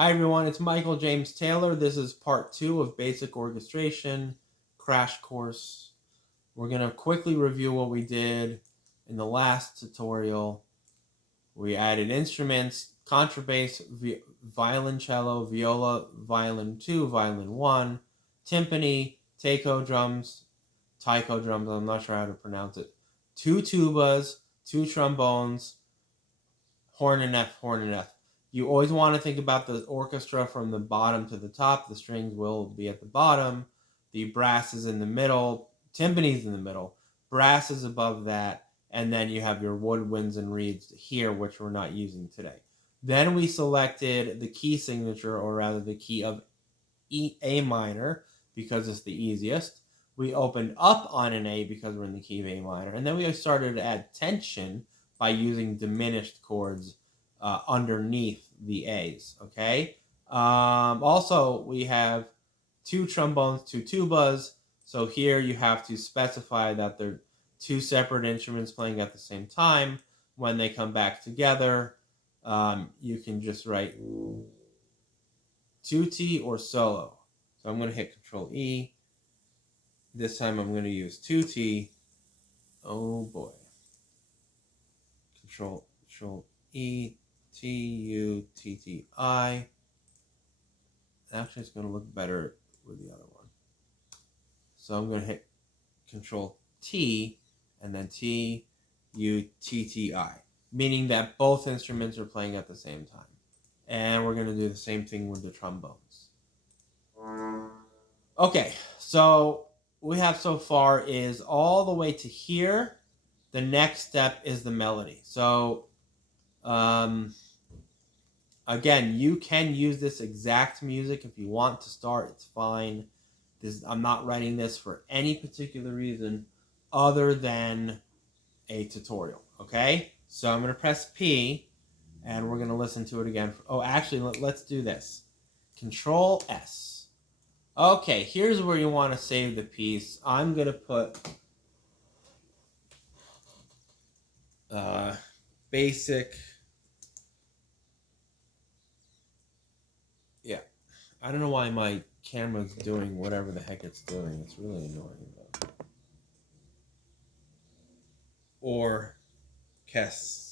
Hi everyone, it's Michael James Taylor. This is part 2 of Basic Orchestration Crash Course. We're going to quickly review what we did in the last tutorial. We added instruments, contrabass, violoncello, viola, violin 2, violin 1, timpani, taiko drums, I'm not sure how to pronounce it, 2 tubas, 2 trombones, horn and F. You always want to think about the orchestra from the bottom to the top. The strings will be at the bottom. The brass is in the middle. Timpani's in the middle. Brass is above that. And then you have your woodwinds and reeds here, which we're not using today. Then we selected the key signature, or rather the key of A minor, because it's the easiest. We opened up on an A because we're in the key of A minor. And then we started to add tension by using diminished chords underneath the A's, okay? Also, we have 2 trombones, 2 tubas. So here you have to specify that they're 2 separate instruments playing at the same time. When they come back together, you can just write tutti or solo. So I'm going to hit Control E. This time I'm going to use tutti. Oh boy. Control E, Tutti. Actually, it's going to look better with the other one. So I'm going to hit Control T and then Tutti, meaning that both instruments are playing at the same time. And we're going to do the same thing with the trombones. Okay, so what we have so far is all the way to here. The next step is the melody. So, again, you can use this exact music if you want to start. It's fine. I'm not writing this for any particular reason other than a tutorial, okay? So I'm going to press P, and we're going to listen to it again. Oh, actually, let's do this. Control S. Okay, here's where you want to save the piece. I'm going to put basic. Yeah, I don't know why my camera's doing whatever the heck it's doing. It's really annoying, though. Or Kess.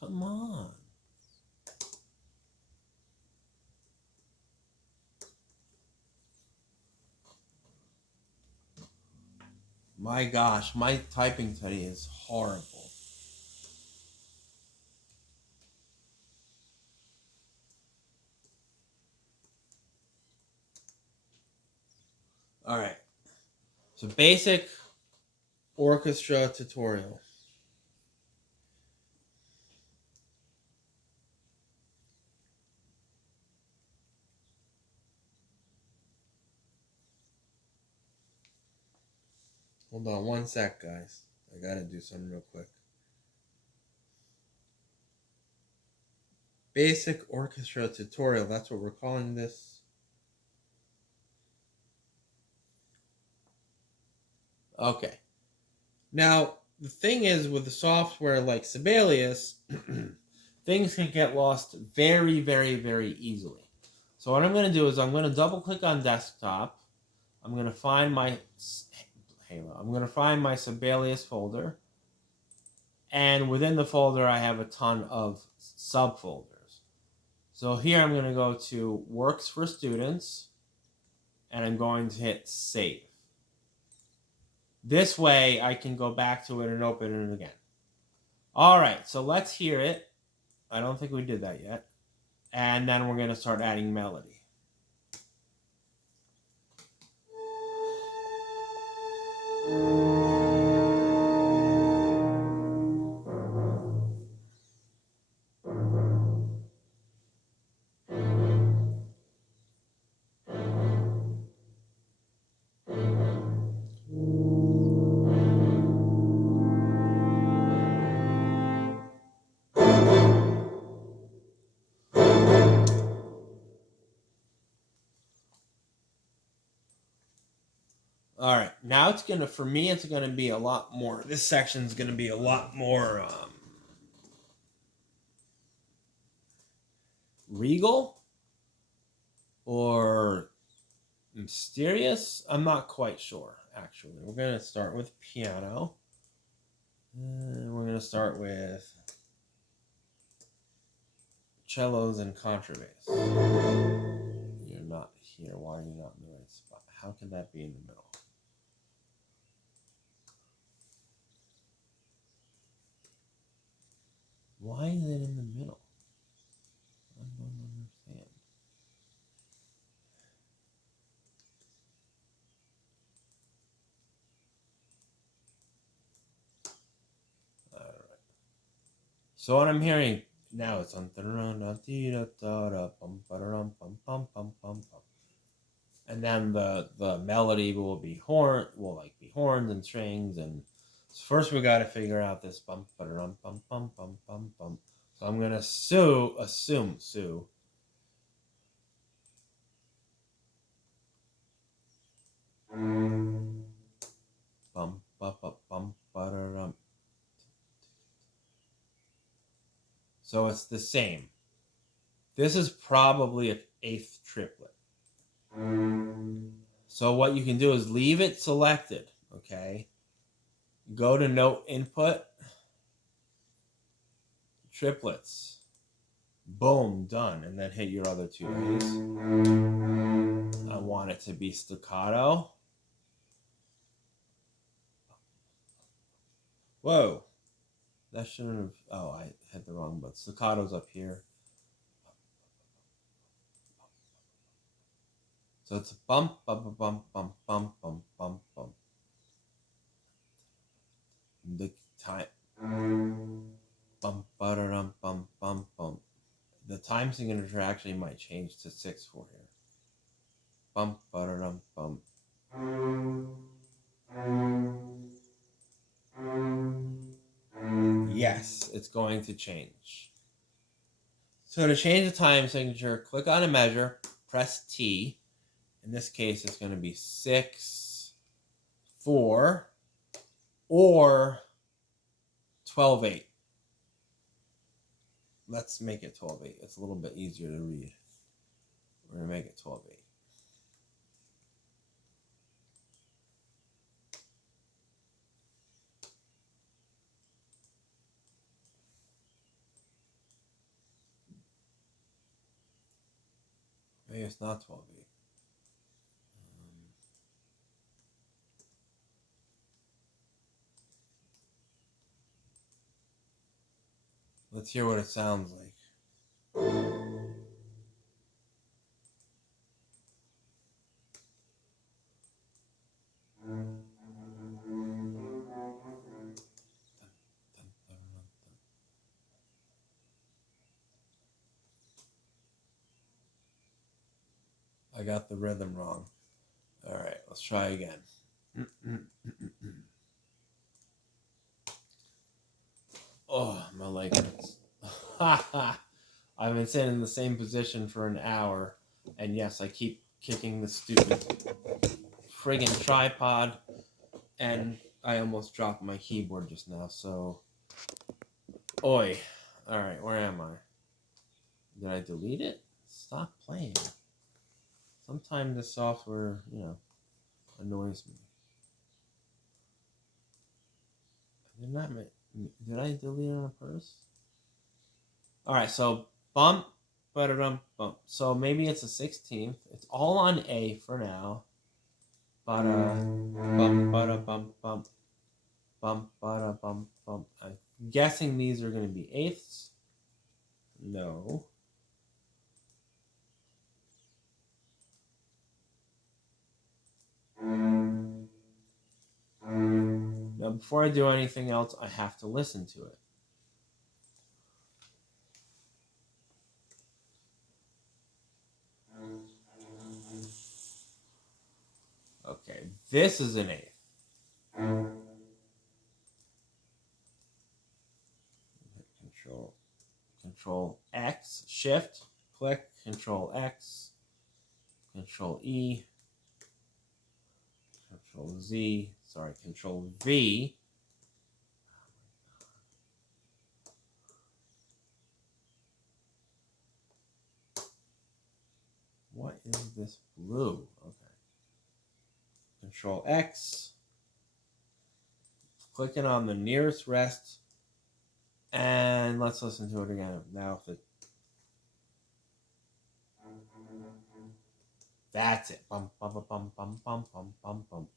Come on. My gosh, my typing today is horrible. All right. So basic orchestra tutorial. Hold on one sec, guys. I gotta do something real quick. Basic orchestra tutorial. That's what we're calling this. Okay. Now, the thing is with the software like Sibelius, things can get lost very, very, very easily. So what I'm going to do is I'm going to double click on desktop. I'm going to find my Sibelius folder. And within the folder, I have a ton of subfolders. So here I'm going to go to Works for Students, and I'm going to hit Save. This way, I can go back to it and open it again. All right, so let's hear it. I don't think we did that yet. And then we're going to start adding melody. All right, now it's gonna, for me, it's gonna be a lot more. This section's gonna be a lot more regal or mysterious. I'm not quite sure. Actually, we're gonna start with piano. We're gonna start with cellos and contrabass. You're not here. Why are you not in the right spot? How can that be in the middle? Why is it in the middle? I don't understand. All right. So what I'm hearing now, it's on, and then the melody will be horns and strings, and so first we got to figure out this bum bum bum bum bum bum bum. So I'm gonna assume bum bum bum bum. So it's the same. This is probably an eighth triplet. So what you can do is leave it selected, okay? Go to note input, triplets. Boom, done. And then hit your other two A's. I want it to be staccato. Whoa. That shouldn't have, oh, I hit the wrong button. Staccato's up here. So it's a bump, bump, bump, bump, bump, bump, bump, bump. The time. Bump, bum, bump, bump, bump. The time signature actually might change to 6/4 here. Bump, bum, bump. Yes, it's going to change. So to change the time signature, click on a measure, press T. In this case, it's going to be 6/4 or 12/8. Let's make it 12/8. It's a little bit easier to read. We're going to make it 12/8. Maybe it's not 12/8. Let's hear what it sounds like. I got the rhythm wrong. All right, let's try again. Oh, my leg hurts. I've been sitting in the same position for an hour, and yes, I keep kicking the stupid friggin' tripod, and I almost dropped my keyboard just now, so... Oi. Alright, where am I? Did I delete it? Stop playing. Sometimes the software, annoys me. Did I delete it on purpose? Alright, so bump, ba-da-dum, bump. So maybe it's a 16th. It's all on A for now. Ba-da, bump, ba-da, bump, bump. Bump, ba-da, bump, bump. I'm guessing these are going to be eighths. No. Now, before I do anything else, I have to listen to it. Okay, this is an eighth. Control X, Shift, click, Control X, Control E, Control Z, sorry, Control V. What is this blue? Okay. Control X. Clicking on the nearest rest. And let's listen to it again. Now if it... That's it. Bum, bum, bum, bum, bum, bum, bum, bum, bum.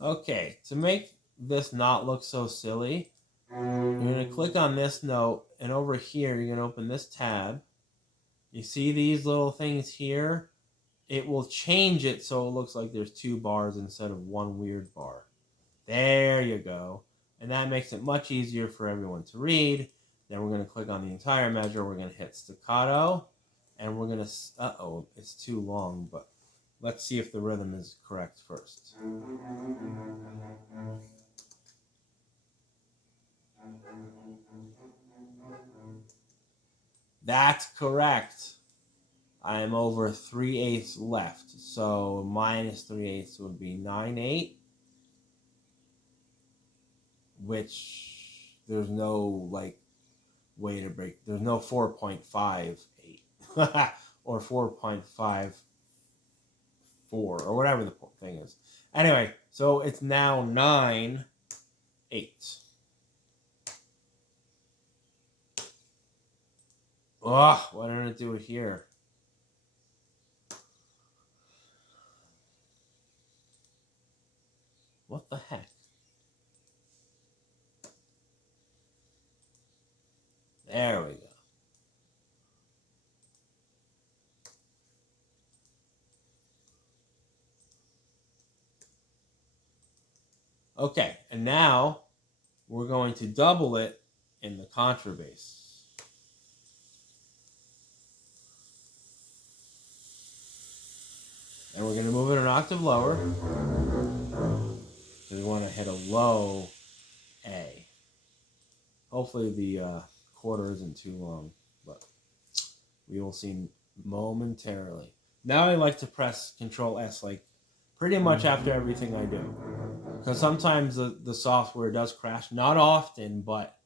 Okay, to make this not look so silly, you're going to click on this note, and over here you're going to open this tab. You see these little things here? It will change it so it looks like there's two bars instead of one weird bar. There you go. And that makes it much easier for everyone to read. Then we're going to click on the entire measure. We're going to hit staccato. And we're going to... Uh-oh, it's too long, but let's see if the rhythm is correct first. That's correct. I am over 3/8 left. So minus 3/8 would be 9/8. Which there's no like way to break. There's no 4.58 or 4.54 or whatever the thing is. Anyway, so it's now 9/8. Ugh, why didn't it do it here? What the heck? There we go. Okay, and now we're going to double it in the contrabass. And we're going to move it an octave lower. So we want to hit a low A. Hopefully the quarter isn't too long, but we will see momentarily. Now I like to press Control S like pretty much after everything I do. Because sometimes the software does crash. Not often, but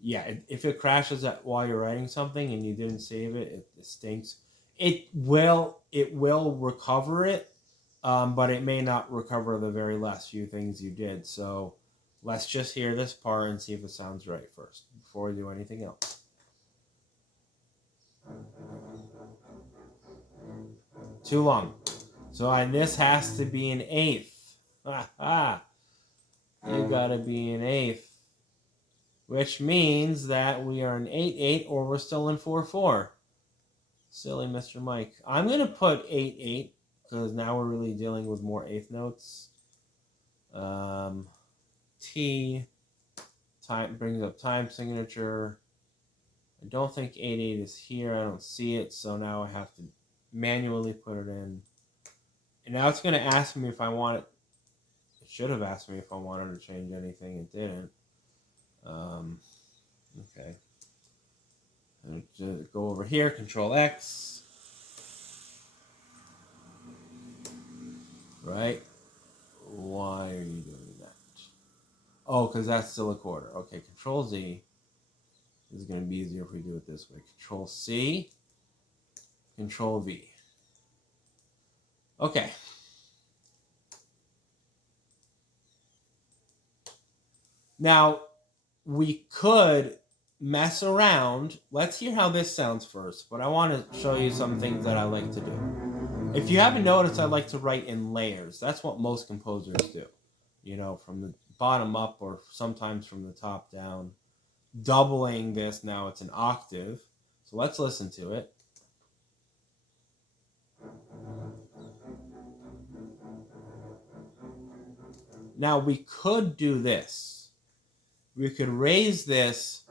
yeah, if it crashes while you're writing something and you didn't save it, it stinks. It will recover it, but it may not recover the very last few things you did. So let's just hear this part and see if it sounds right first before we do anything else. Too long. So this has to be an eighth. You gotta be an eighth. Which means that we are in 8/8 or we're still in 4/4. Silly Mr. Mike. I'm going to put 8/8 because now we're really dealing with more eighth notes. T time brings up time signature. I don't think 8/8 is here. I don't see it, so now I have to manually put it in. And now it's going to ask me if I want it. It should have asked me if I wanted to change anything. It didn't. Okay. Just go over here, Control X. Right? Why are you doing that? Oh, because that's still a quarter. Okay, Control Z. This is going to be easier if we do it this way. Control C, Control V. Okay. Now, we could mess around. Let's hear how this sounds first, but I want to show you some things that I like to do. If you haven't noticed, I like to write in layers. That's what most composers do. You know, from the bottom up or sometimes from the top down. Doubling this, now it's an octave. So let's listen to it. Now we could do this. We could raise this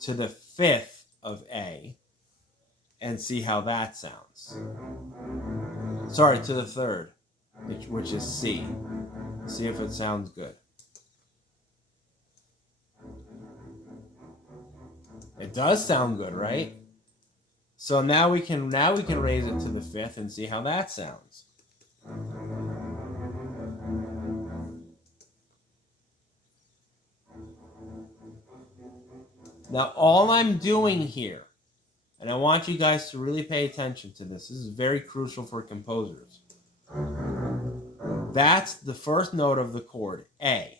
to the fifth of A. and see how that sounds. Sorry, to the third, which is C. See if it sounds good. It does sound good, right? So now we can raise it to the fifth and see how that sounds. Now all I'm doing here, and I want you guys to really pay attention to this. This is very crucial for composers. That's the first note of the chord, A.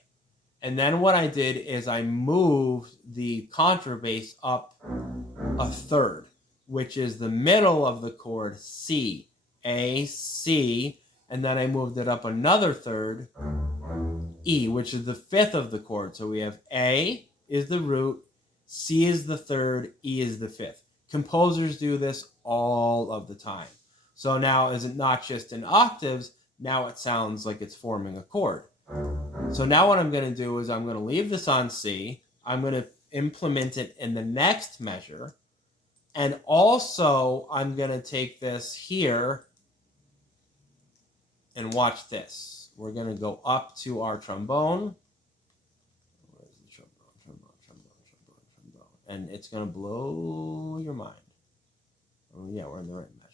And then what I did is I moved the contrabass up a third, which is the middle of the chord, C. A, C, and then I moved it up another third, E, which is the fifth of the chord. So we have A is the root, C is the third, E is the fifth. Composers do this all of the time. So now is it not just in octaves, now it sounds like it's forming a chord. So now what I'm going to do is I'm going to leave this on C. I'm going to implement it in the next measure. And also I'm going to take this here and watch this. We're going to go up to our trombone. Where's the trombone? And it's going to blow your mind. Oh, yeah, we're in the right measure.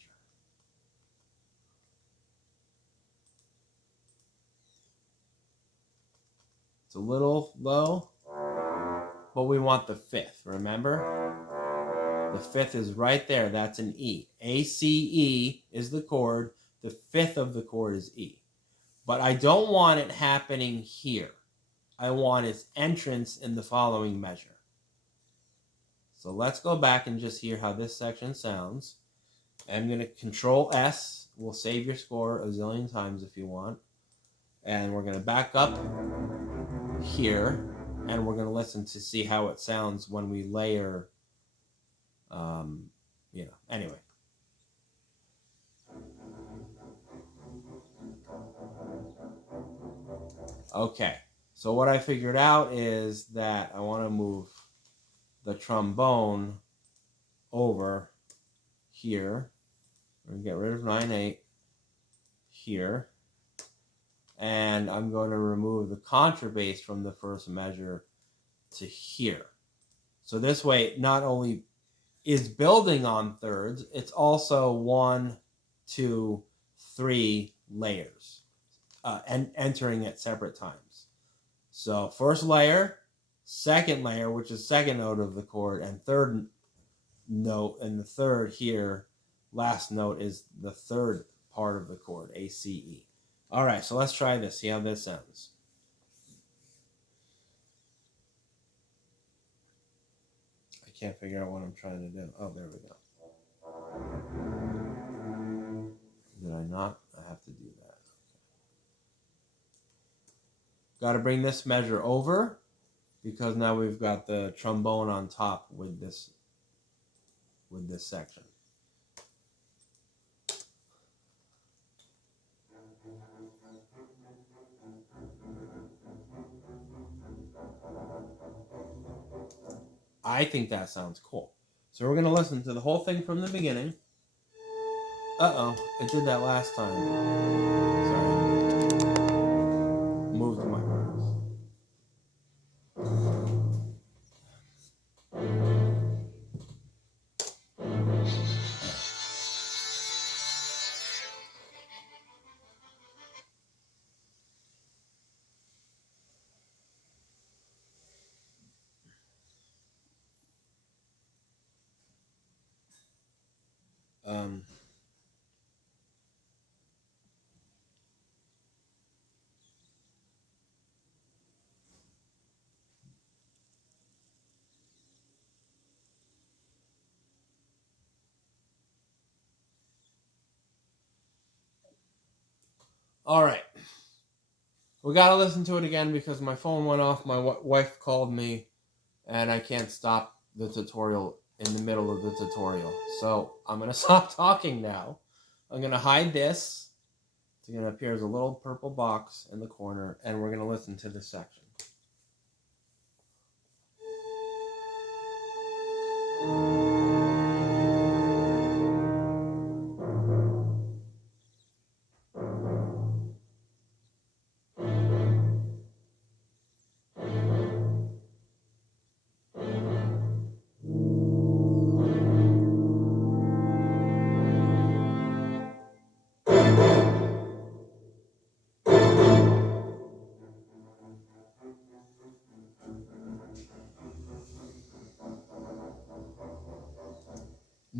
It's a little low, but we want the fifth, remember? The fifth is right there. That's an E. A, C, E is the chord. The fifth of the chord is E. But I don't want it happening here. I want its entrance in the following measure. So let's go back and just hear how this section sounds. I'm going to Control S. We'll save your score a zillion times if you want. And we're going to back up here, and we're going to listen to see how it sounds when we layer, anyway. Okay, so what I figured out is that I want to move the trombone over here. We're going to get rid of 9/8 here. And I'm going to remove the contrabass from the first measure to here. So this way, it not only is building on thirds, it's also 1, 2, 3 layers, and entering at separate times. So first layer, second layer, which is second note of the chord, and third note, and the third here, last note is the third part of the chord, A, C, E. All right, so let's try this, see how this sounds. I can't figure out what I'm trying to do. Oh, there we go. Did I not? I have to do that. Got to bring this measure over because now we've got the trombone on top with this section. I think that sounds cool. So we're going to listen to the whole thing from the beginning. Uh-oh, it did that last time. Sorry. Moved my words. All right. We got to listen to it again because my phone went off. My wife called me, and I can't stop the tutorial in the middle of the tutorial. So I'm going to stop talking now. I'm going to hide this. It's going to appear as a little purple box in the corner, and we're going to listen to this section.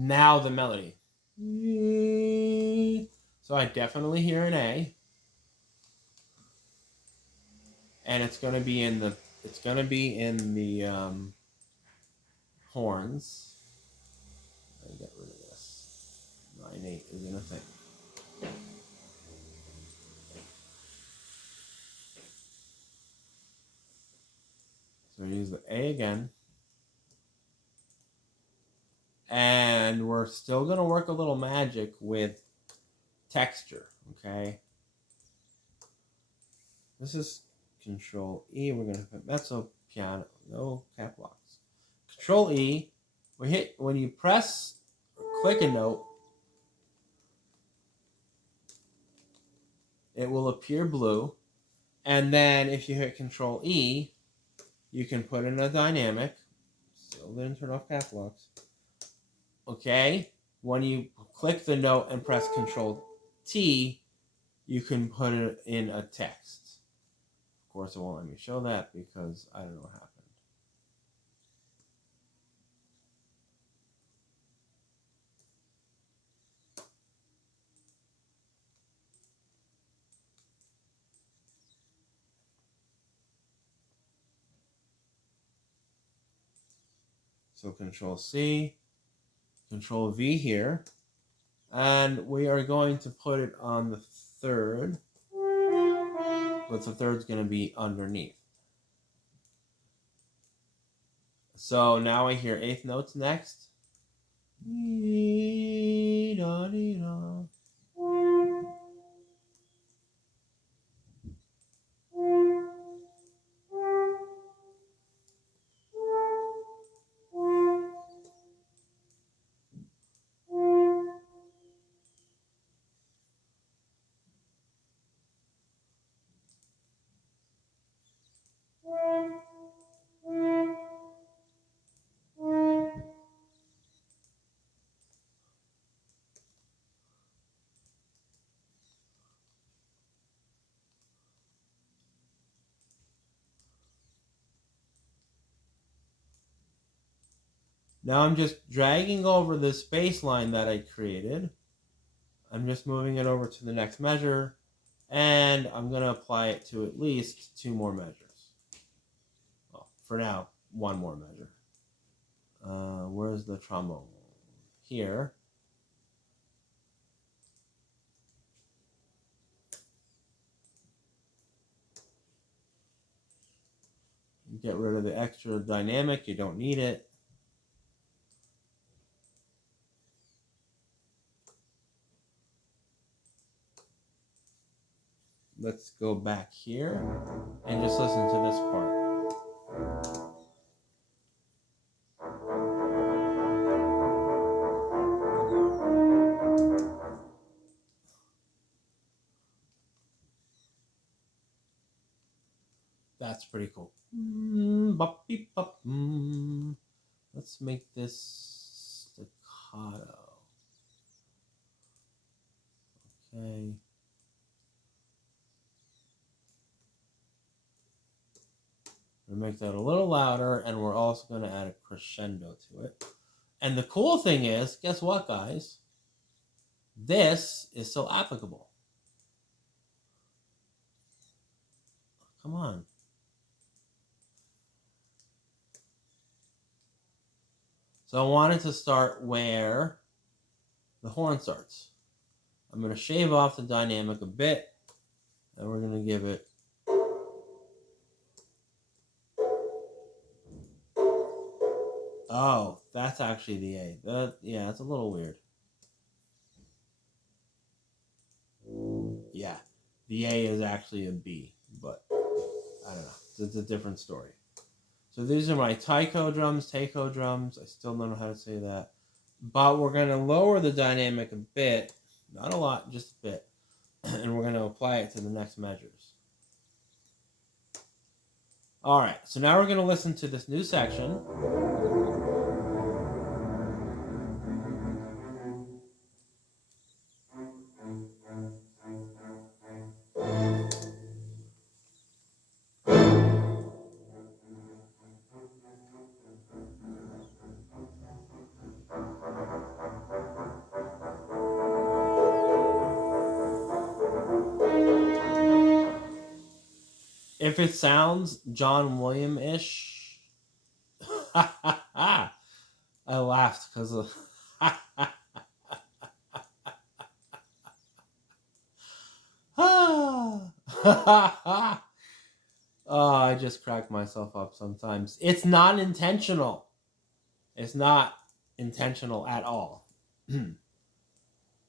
Now the melody. So I definitely hear an A. And it's going to be in the horns. I get rid of this. 9/8 isn't a thing. So we use the A again. And we're still going to work a little magic with texture, okay? This is Control E. We're going to put mezzo piano, no cap locks. Control E. When you press or click a note, it will appear blue. And then if you hit Control E, you can put in a dynamic. Still didn't turn off cap locks. Okay? When you click the note and press Control T, you can put it in a text. Of course, it won't let me show that because I don't know what happened. So Control C, Control V here, and we are going to put it on the third, but the third's going to be underneath. So now I hear eighth notes next. Now I'm just dragging over this bass line that I created. I'm just moving it over to the next measure, and I'm going to apply it to at least 2 more measures. Well, for now, 1 more measure. Where's the trombone? Here. Get rid of the extra dynamic. You don't need it. Let's go back here and just listen to this part. That's pretty cool. Let's make this staccato. Okay. We'll make that a little louder, and we're also going to add a crescendo to it. And the cool thing is, guess what, guys? This is still applicable. Come on. So I wanted to start where the horn starts. I'm going to shave off the dynamic a bit, and we're going to give it oh, that's actually the A. Yeah, it's a little weird. Yeah, the A is actually a B, but I don't know. It's a different story. So these are my taiko drums. I still don't know how to say that. But we're going to lower the dynamic a bit. Not a lot, just a bit. And we're going to apply it to the next measures. All right, so now we're going to listen to this new section. If it sounds John Williams-ish, I laughed because of... Oh, I just crack myself up sometimes. It's not intentional. It's not intentional at all.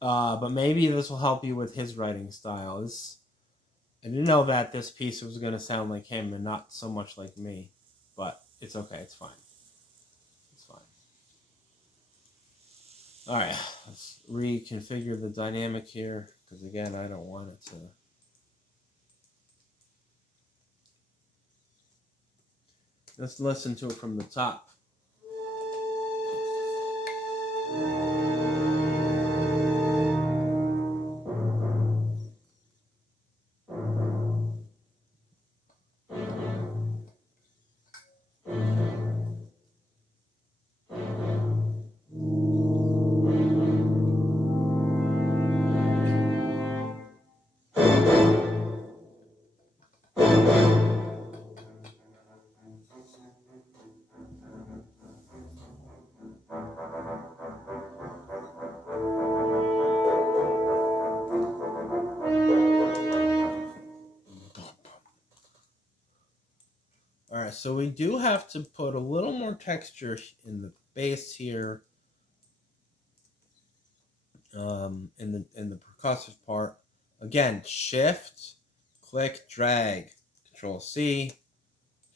But maybe this will help you with his writing style. I didn't know that this piece was going to sound like him and not so much like me. But it's okay. It's fine. It's fine. All right. Let's reconfigure the dynamic here. Because again, I don't want it to... Let's listen to it from the top. Alright, so we do have to put a little more texture in the bass here, in the percussive part. Again, shift, click, drag, Control C,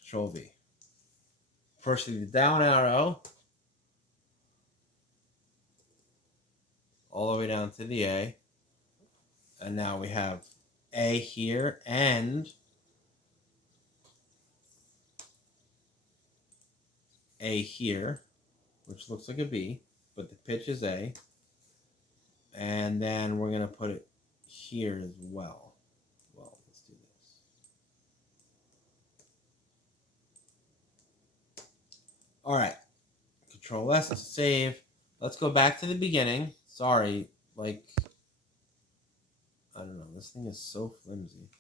Control V. Firstly, the down arrow, all the way down to the A. And now we have A here and A here, which looks like a B, but the pitch is A. And then we're going to put it here as well. Well, let's do this. All right. Control S to save. Let's go back to the beginning. Sorry, like, I don't know. This thing is so flimsy.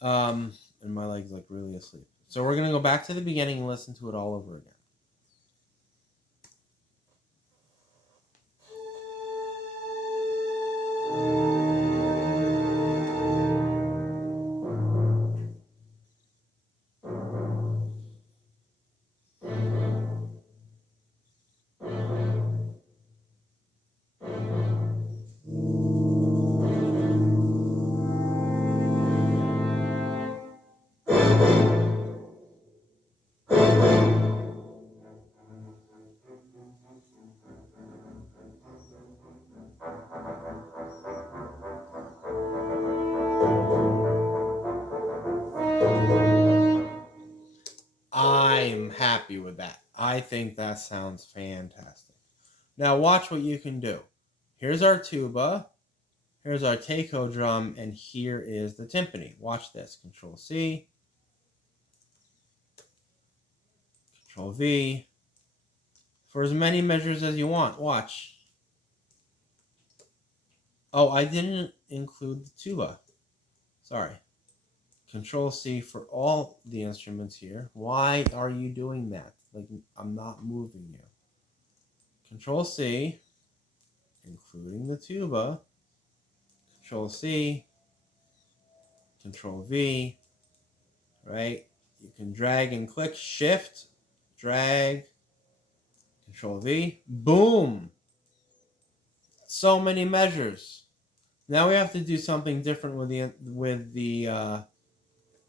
And my leg's like really asleep. So we're going to go back to the beginning and listen to it all over again. I'm happy with that. I think that sounds fantastic. Now watch what you can do. Here's our tuba. Here's our taiko drum. And here is the timpani. Watch this. Control C. Control V. For as many measures as you want. Watch. Oh, I didn't include the tuba. Sorry. Control C for all the instruments here. Why are you doing that? Like, I'm not moving you. Control C, including the tuba. Control C, Control V, right? You can drag and click, shift, drag, Control V, boom! So many measures. Now we have to do something different with the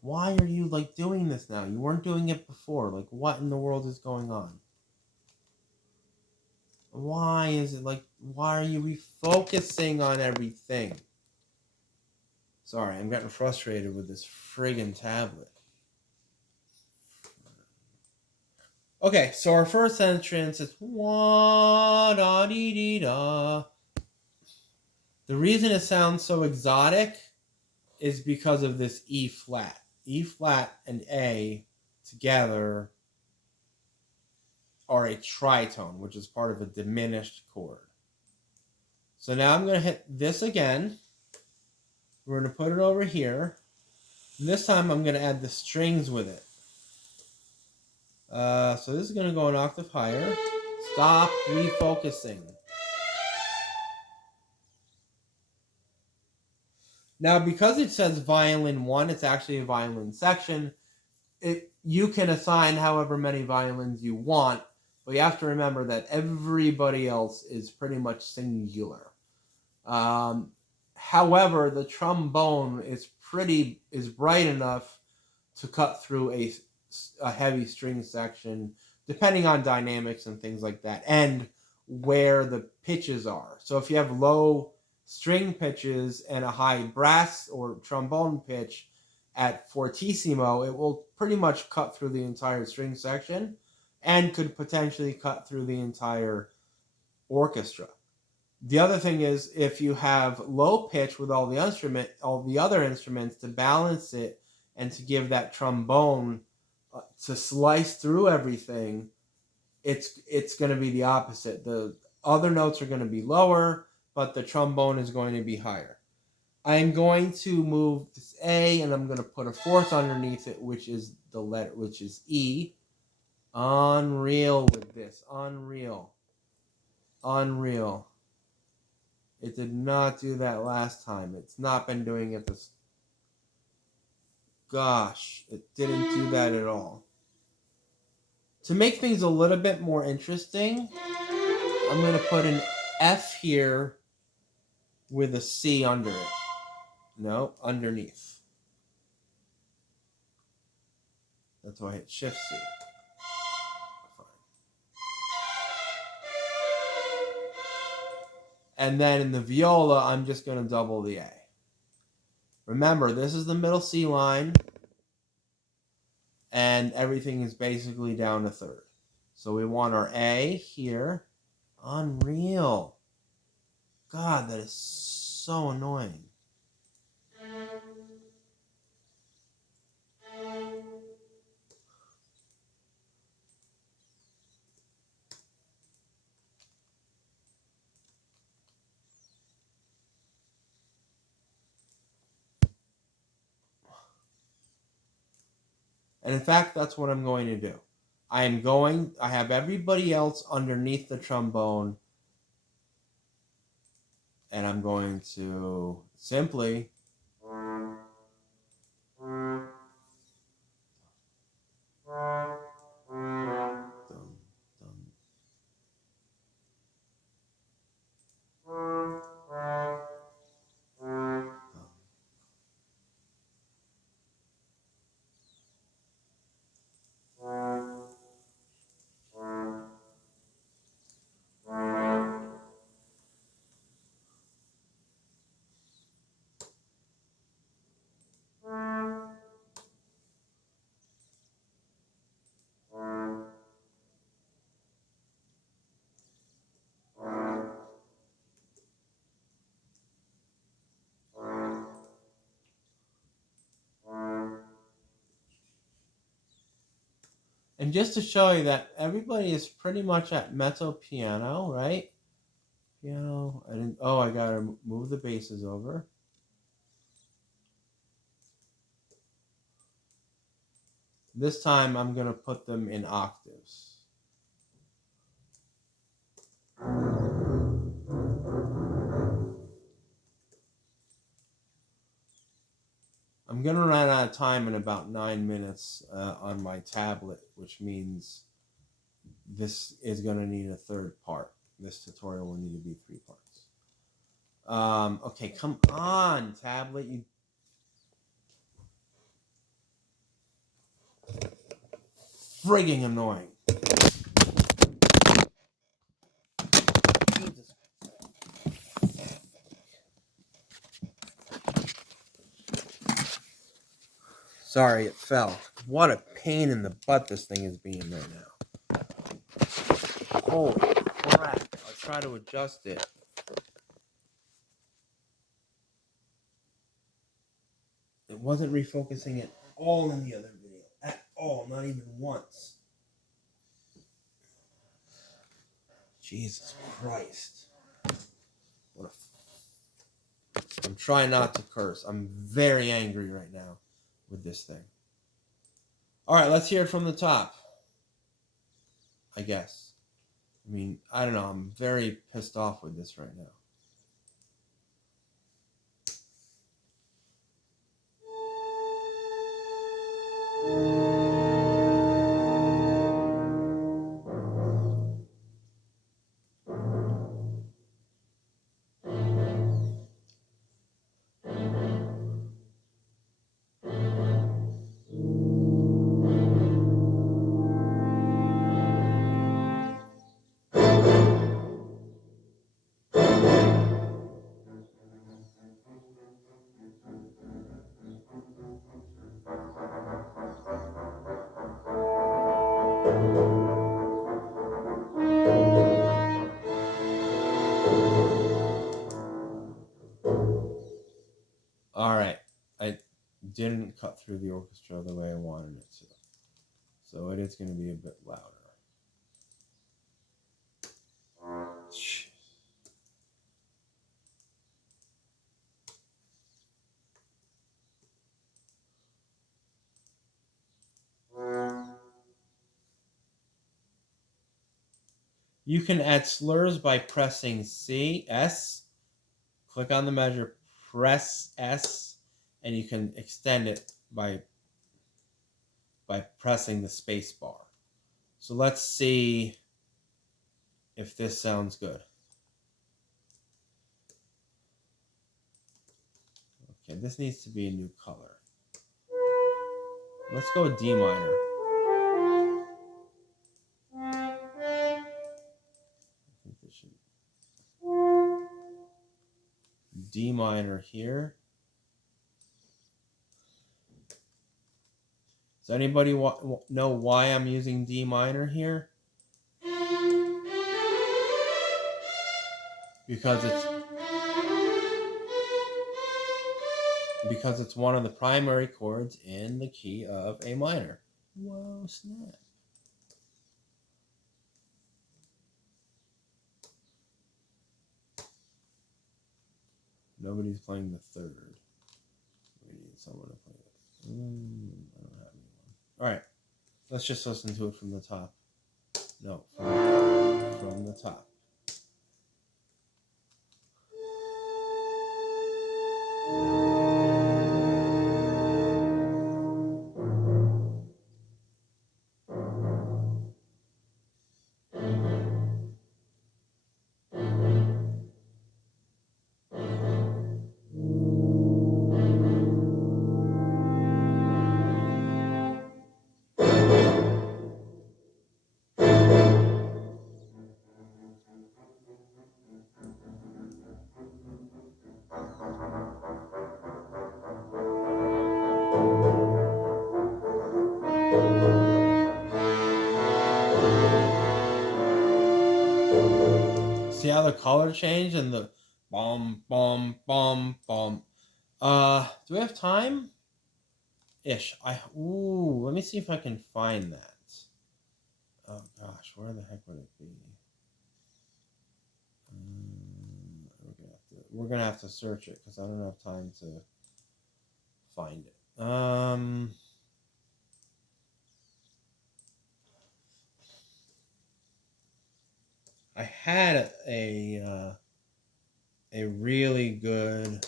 why are you like doing this now? You weren't doing it before. Like, what in the world is going on? Why is it like, why are you refocusing on everything? Sorry, I'm getting frustrated with this friggin' tablet. Okay, so our first entrance is wah-da-dee-dee-da. The reason it sounds so exotic is because of this E flat. E flat and A together are a tritone, which is part of a diminished chord. So now I'm going to hit this again. We're going to put it over here. And this time I'm going to add the strings with it. So this is going to go an octave higher. Stop refocusing. Now, because it says violin 1, it's actually a violin section. You can assign however many violins you want, but you have to remember that everybody else is pretty much singular. However, the trombone is bright enough to cut through a heavy string section, depending on dynamics and things like that, and where the pitches are. So if you have low string pitches and a high brass or trombone pitch at fortissimo, it will pretty much cut through the entire string section and could potentially cut through the entire orchestra. The other thing is, if you have low pitch with all the other instruments to balance it and to give that trombone to slice through everything, it's going to be the opposite. The other notes are going to be lower, but the trombone is going to be higher. I'm going to move this A, and I'm going to put a fourth underneath it, which is E. Unreal with this. Unreal. It did not do that last time. It's not been doing it this... Gosh, it didn't do that at all. To make things a little bit more interesting, I'm going to put an F here with a C under it. No, underneath. That's why I hit Shift C. And then in the viola, I'm just going to double the A. Remember, this is the middle C line, and everything is basically down a third. So we want our A here. Unreal. God, that is so annoying. And in fact, that's what I'm going to do. I have everybody else underneath the trombone, and I'm going to simply and just to show you that everybody is pretty much at mezzo piano, right? Piano. I gotta move the basses over. This time I'm gonna put them in octaves. I'm gonna run out of time in about 9 minutes on my tablet, which means this is gonna need a third part. This tutorial will need to be 3 parts. Okay, come on, tablet. You frigging annoying. Jesus. Sorry, it fell. What a pain in the butt this thing is being right now. Holy crap. I'll try to adjust it. It wasn't refocusing at all in the other video. At all. Not even once. Jesus Christ. I'm trying not to curse. I'm very angry right now. with this thing. All right, let's hear it from the top, I guess. I mean, I don't know. I'm very pissed off with this right now. All right, I didn't cut through the orchestra the way I wanted it to, so it is going to be a bit louder. You can add slurs by pressing S, click on the measure, press S, and you can extend it by pressing the space bar. So let's see if this sounds good. Okay, this needs to be a new color. Let's go with D minor. I think this should D minor here. Does anybody know why I'm using D minor here? Because it's one of the primary chords in the key of A minor. Whoa, snap. Nobody's playing the third. We need someone to play it. I don't have anyone. All right, let's just listen to it from the top. No, from the top. See how the color changed and the bom, bom, bom, bom. Do we have time? Ish. Let me see if I can find that. Oh gosh, where the heck would it be? We're gonna have to search it because I don't have time to find it. I had a really good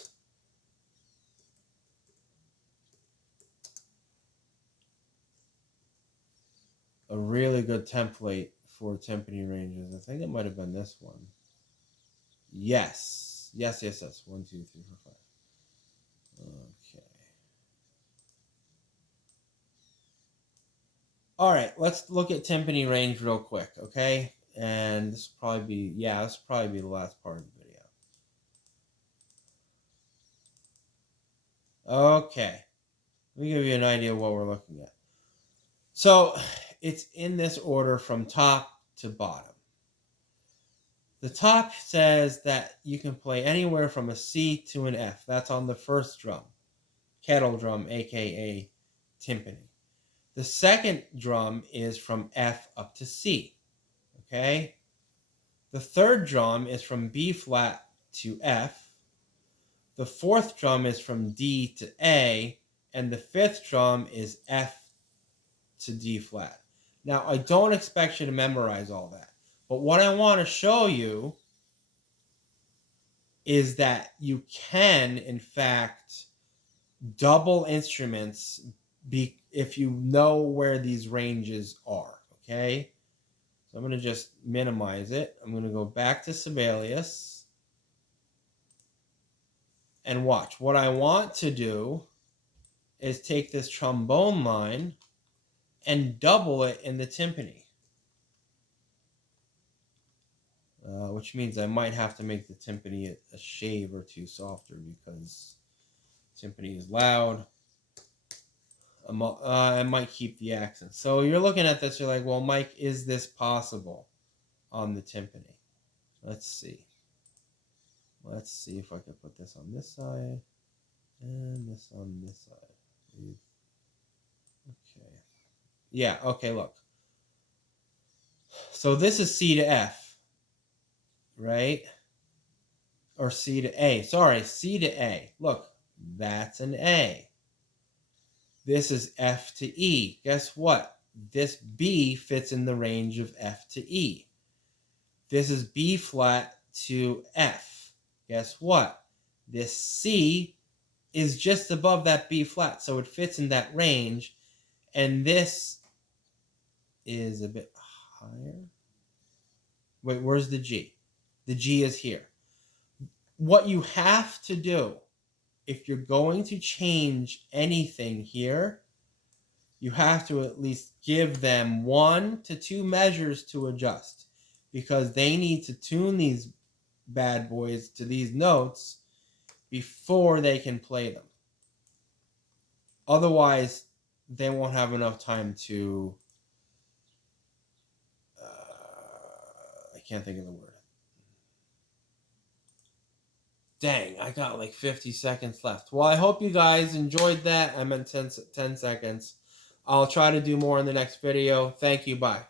template for timpani ranges. I think it might have been this one. Yes. 1, 2, 3, 4, 5. Okay. All right, let's look at timpani range real quick, okay? And this will probably be the last part of the video. Okay. Let me give you an idea of what we're looking at. So it's in this order from top to bottom. The top says that you can play anywhere from a C to an F. That's on the first drum, kettle drum, aka timpani. The second drum is from F up to C, okay? The third drum is from B flat to F. The fourth drum is from D to A, and the fifth drum is F to D flat. Now, I don't expect you to memorize all that, but what I want to show you is that you can, in fact, double instruments if you know where these ranges are, okay? So I'm going to just minimize it. I'm going to go back to Sibelius and watch. What I want to do is take this trombone line and double it in the timpani. Which means I might have to make the timpani a shave or two softer because timpani is loud. I might keep the accent. So you're looking at this, you're like, well, Mike, is this possible on the timpani? Let's see. Let's see if I can put this on this side and this on this side. Okay. Yeah, okay, look. So this is C to F, right? Or C to A. Sorry, C to A. Look, that's an A. This is F to E. Guess what? This B fits in the range of F to E. This is B flat to F. Guess what? This C is just above that B flat, so it fits in that range. And this is a bit higher. Wait, where's the G? The G is here. What you have to do, if you're going to change anything here, you have to at least give them 1 to 2 measures to adjust, because they need to tune these bad boys to these notes before they can play them. Otherwise, they won't have enough time to... I can't think of the word. Dang, I got like 50 seconds left. Well, I hope you guys enjoyed that. I meant 10 seconds. I'll try to do more in the next video. Thank you. Bye.